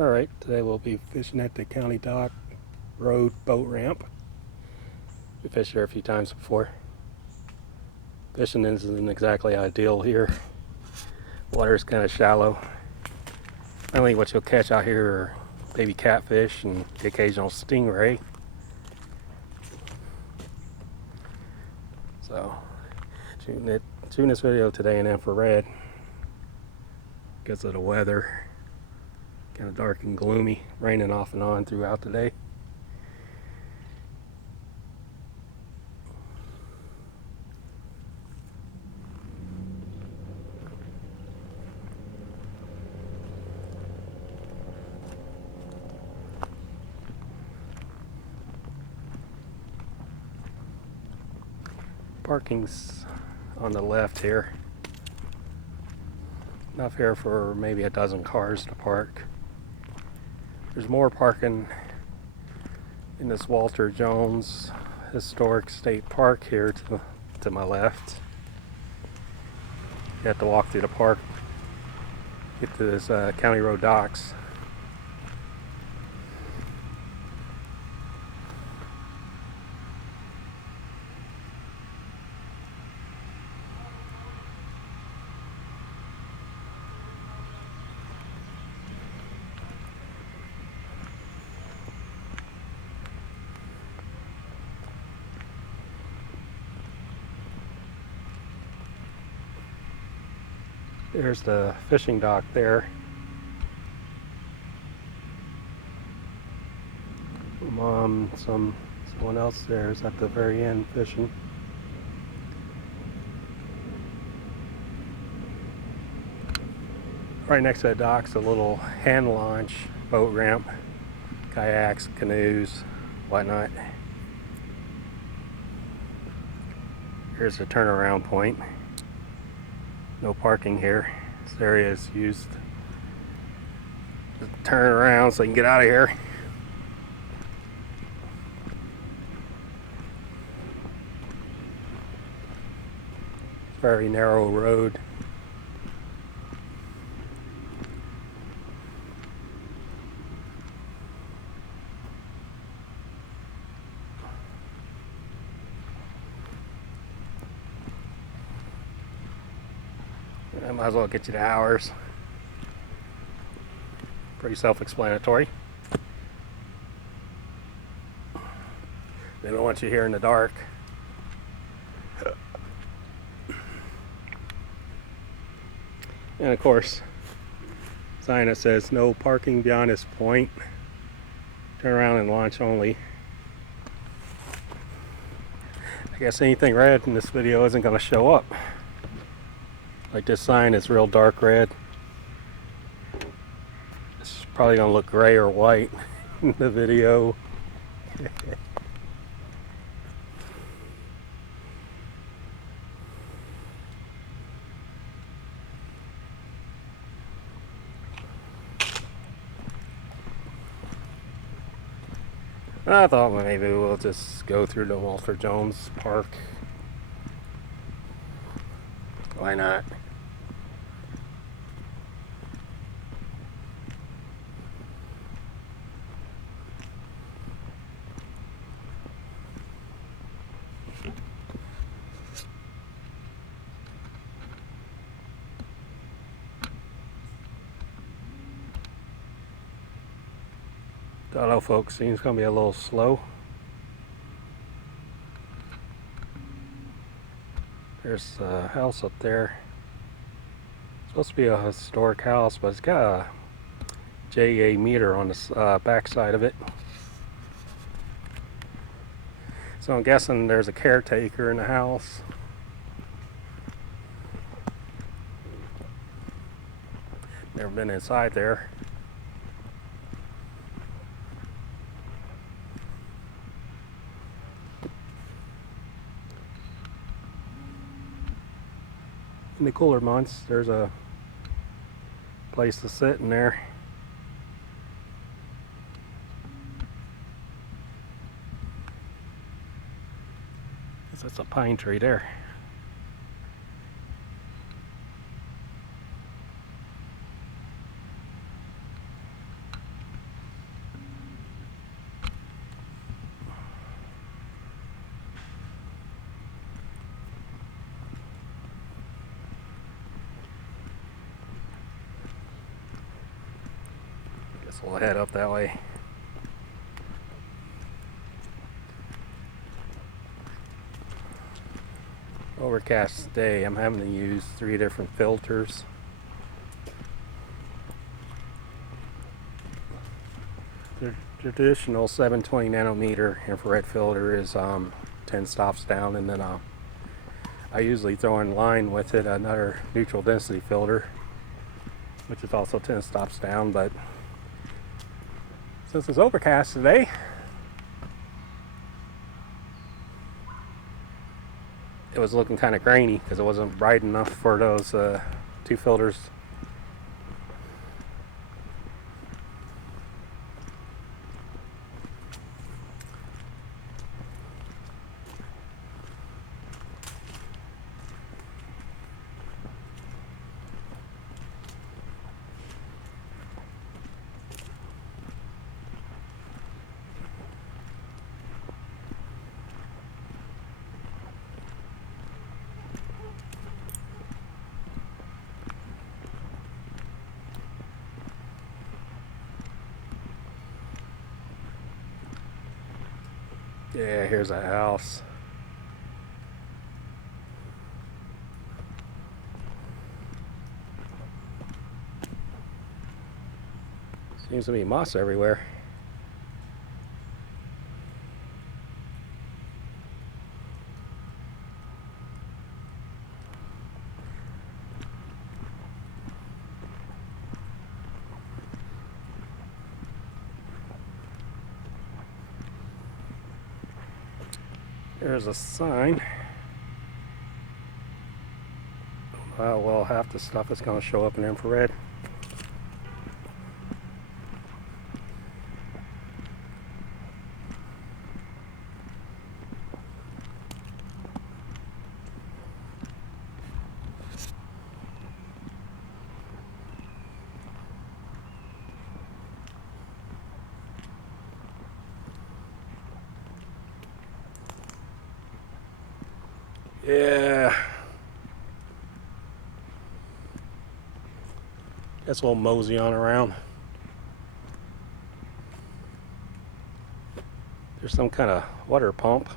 Alright, today we'll be fishing at the County Dock Road boat ramp. We fished there a few times before. Fishing isn't exactly ideal here. Water's kind of shallow. Mainly what you'll catch out here are baby catfish and the occasional stingray. So, shooting this video today in infrared because of the weather. Kind of dark and gloomy, raining off and on throughout the day. Parking's on the left here. Enough here for maybe a dozen cars to park. There's more parking in this Walter Jones Historic State Park here to my left. You have to walk through the park, get to this County Road docks. There's the fishing dock there. Someone else there is at the very end fishing. Right next to the dock's a little hand launch boat ramp, kayaks, canoes, whatnot. Here's the turnaround point. No parking here. This area is used to turn around so you can get out of here. Very narrow road. I might as well get you the hours. Pretty self-explanatory. They don't want you here in the dark. And of course, sign that says no parking beyond this point. Turn around and launch only. I guess anything red in this video isn't going to show up. Like this sign is real dark red. It's probably going to look gray or white in the video. I thought maybe we'll just go through the Walter Jones Park. Why not? Don't know, folks, seems gonna be a little slow. There's a house up there. It's supposed to be a historic house, but it's got a JA meter on the back side of it. So I'm guessing there's a caretaker in the house. Never been inside there. In the cooler months, there's a place to sit in there. That's a pine tree there. So we'll head up that way. Overcast day. I'm having to use 3 different filters. The traditional 720 nanometer infrared filter is 10 stops down, and then I usually throw in line with it another neutral density filter, which is also 10 stops down. But since it's overcast today, it was looking kind of grainy because it wasn't bright enough for those 2 filters. Yeah, here's a house. Seems to be moss everywhere. There's a sign. Well, half the stuff is going to show up in infrared. Yeah. Guess we'll mosey on around. There's some kind of water pump.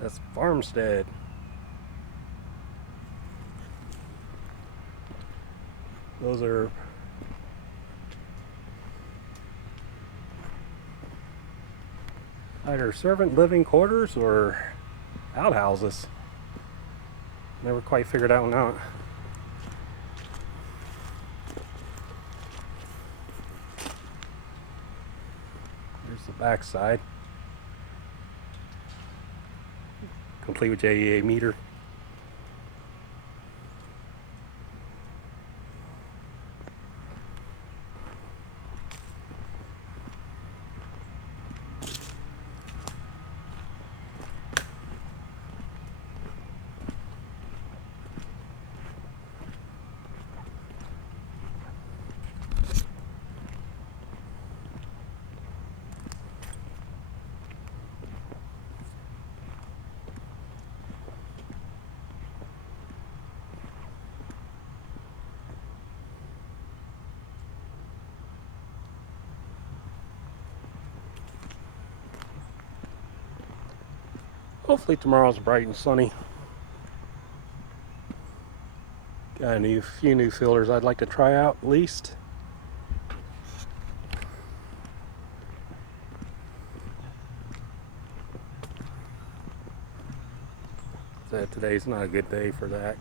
That's Farmstead. Those are either servant living quarters or outhouses. Never quite figured that one out. There's the back side, complete with JEA meter. Hopefully tomorrow's bright and sunny. Got a few new filters I'd like to try out at least. So today's not a good day for that.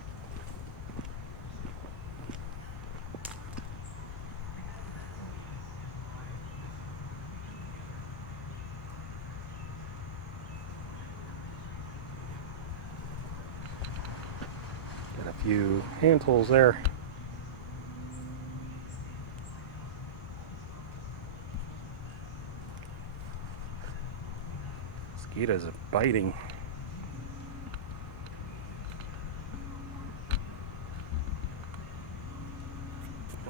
Got a few hand tools there. Mosquitoes are biting.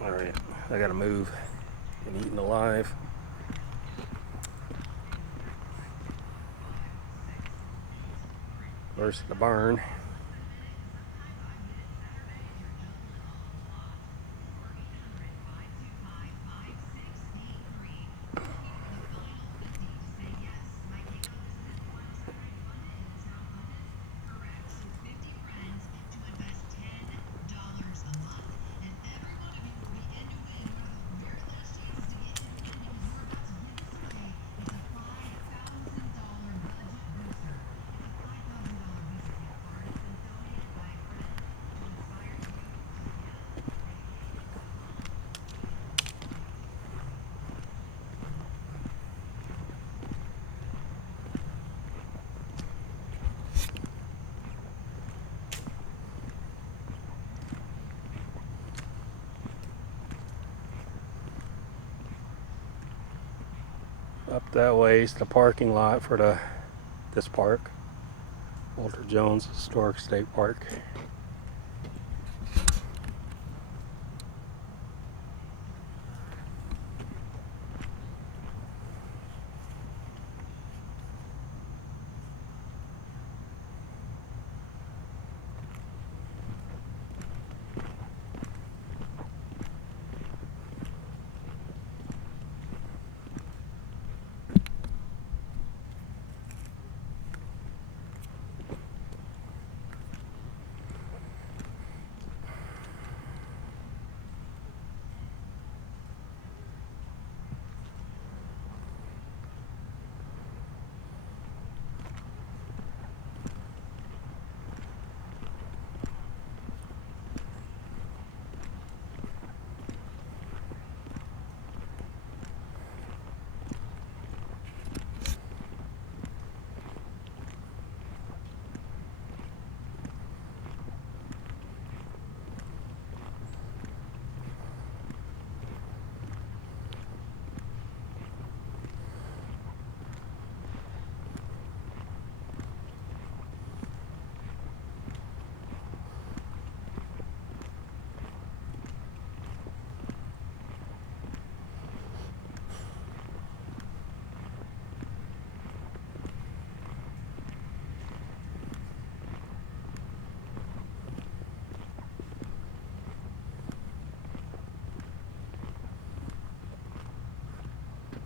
Alright, I gotta move. And eaten alive. First, the barn. Up that way is the parking lot for this park, Walter Jones Historic State Park.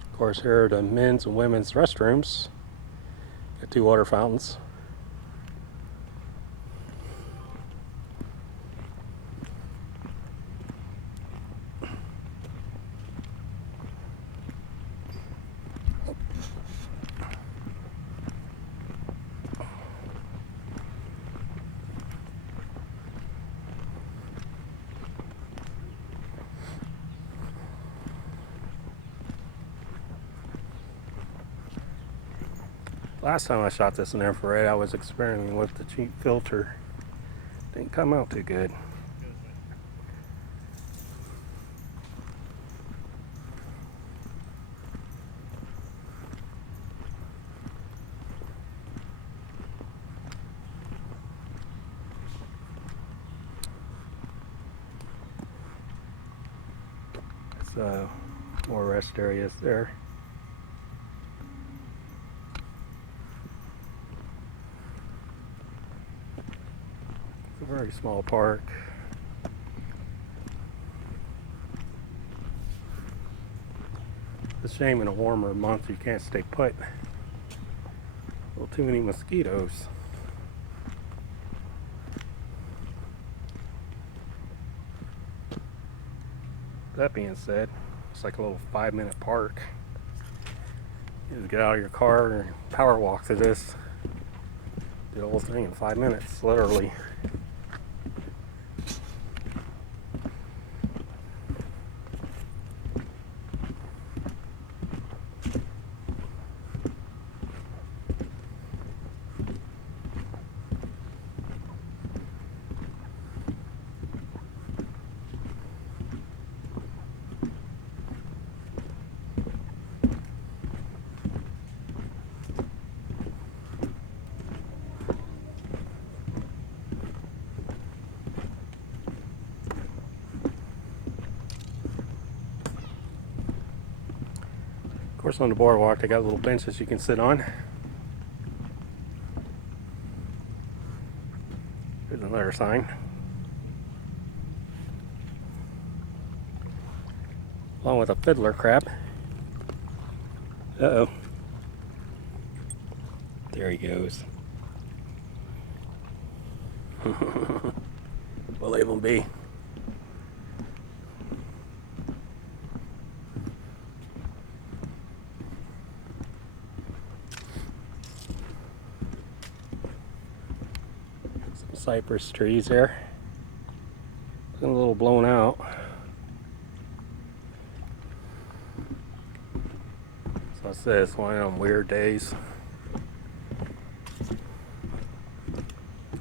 Of course, here are the men's and women's restrooms. Got 2 water fountains. Last time I shot this in infrared, I was experimenting with the cheap filter. Didn't come out too good. So, more rest areas there. It's a very small park. It's a shame in a warmer month you can't stay put. A little too many mosquitoes. That being said, it's like a little 5-minute park. You just get out of your car and power walk through this. Do the whole thing in 5 minutes, literally. Of course, on the boardwalk, they got little benches you can sit on. There's another sign. Along with a fiddler crab. Uh-oh. There he goes. We'll leave him be. Some cypress trees there. Looking a little blown out. So I said it's one of them weird days.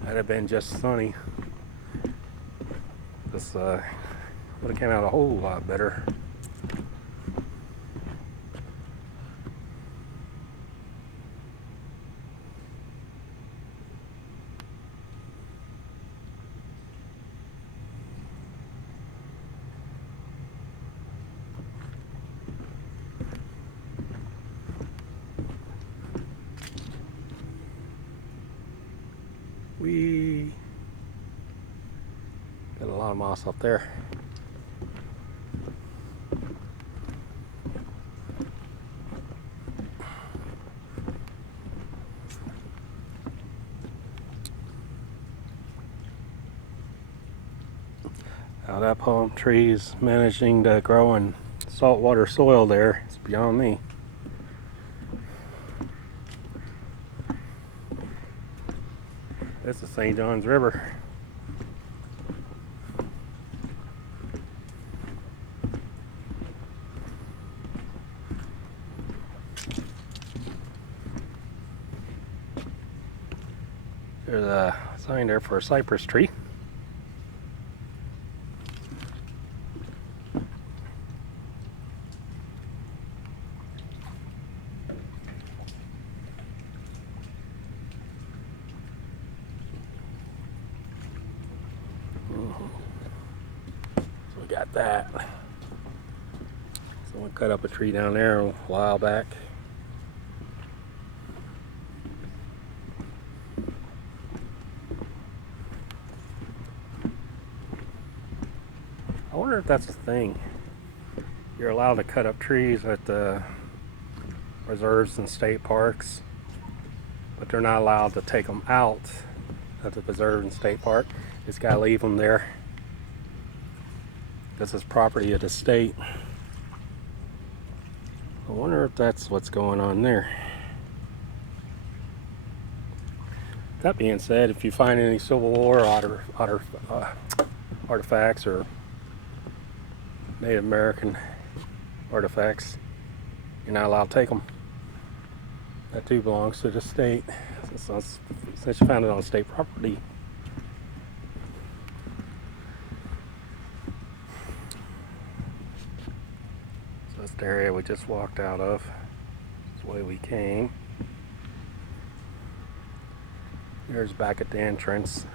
Had it been just sunny, this would have came out a whole lot better. We got a lot of moss up there. How that palm tree is managing to grow in saltwater soil there, it's beyond me. This is St. John's River. There's a sign there for a cypress tree. So we got that. Someone cut up a tree down there a while back. I wonder if that's a thing. You're allowed to cut up trees at the reserves and state parks, but they're not allowed to take them out of the preserve and state park. Just gotta leave them there. This is property of the state. I wonder if that's what's going on there. That being said, if you find any Civil War artifacts or Native American artifacts, you're not allowed to take them. That too belongs to the state, since you found it on state property. So that's the area we just walked out of. That's the way we came. Here's back at the entrance.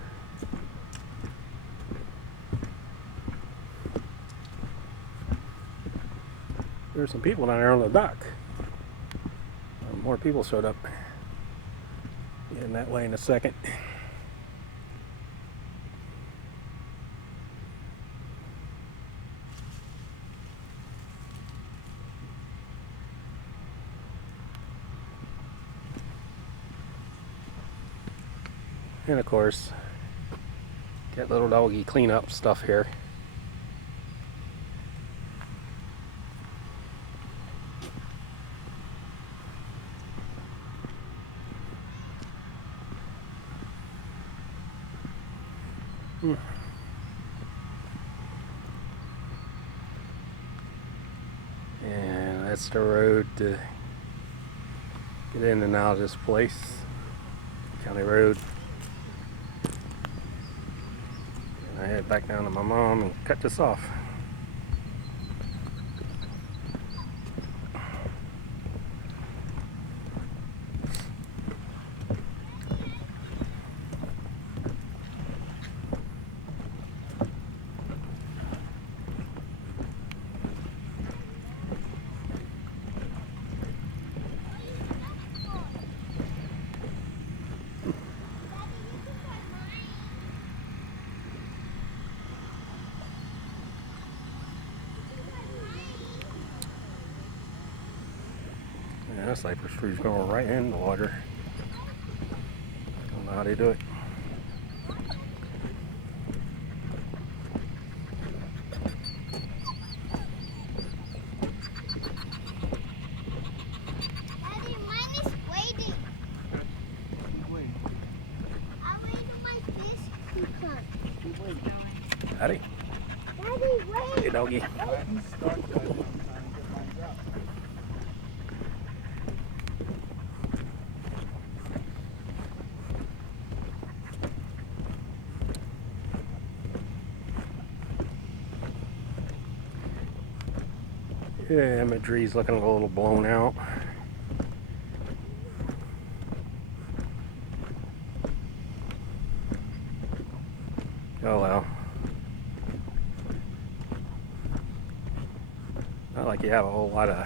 There's some people down there on the dock. More people showed up. Getting that way in a second. And of course, get little doggy cleanup stuff here. And that's the road to get in and out of this place. County road. And I head back down to my mom and cut this off. sniper screw's going right in the water. Don't know how they do it. Daddy, mine is waiting. Keep waiting. I'm waiting for my fish to come. Keep waiting. Daddy? Daddy, wait. Hey, doggy. Yeah, imagery's looking a little blown out. Oh well. Not like you have a whole lot of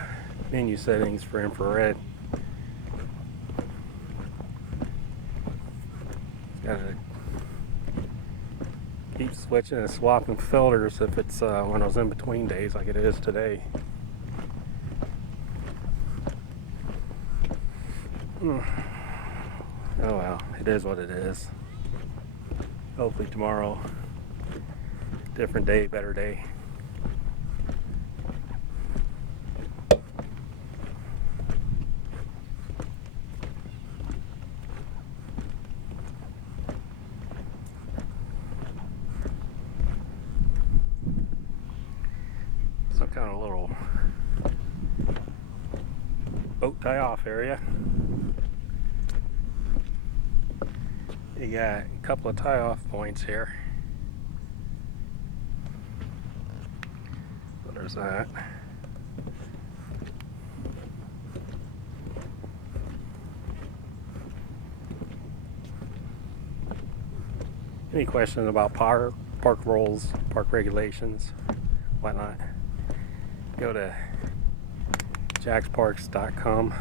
menu settings for infrared. Gotta keep switching and swapping filters if it's one of those in-between days like it is today. Oh well, it is what it is. Hopefully tomorrow, different day, better day. Some kind of little boat tie off area. You got a couple of tie off points here. So there's that. Any questions about park rules, park regulations, whatnot, go to jacksparks.com.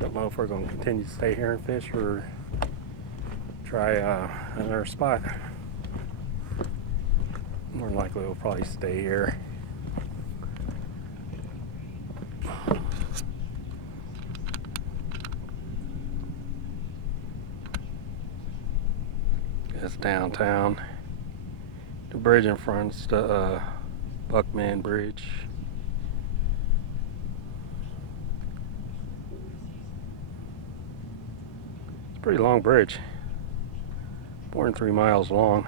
Don't know if we're going to continue to stay here and fish or try another spot. More than likely we'll probably stay here. It's downtown. The bridge in front's the Buckman Bridge. It's a pretty long bridge. More than 3 miles long.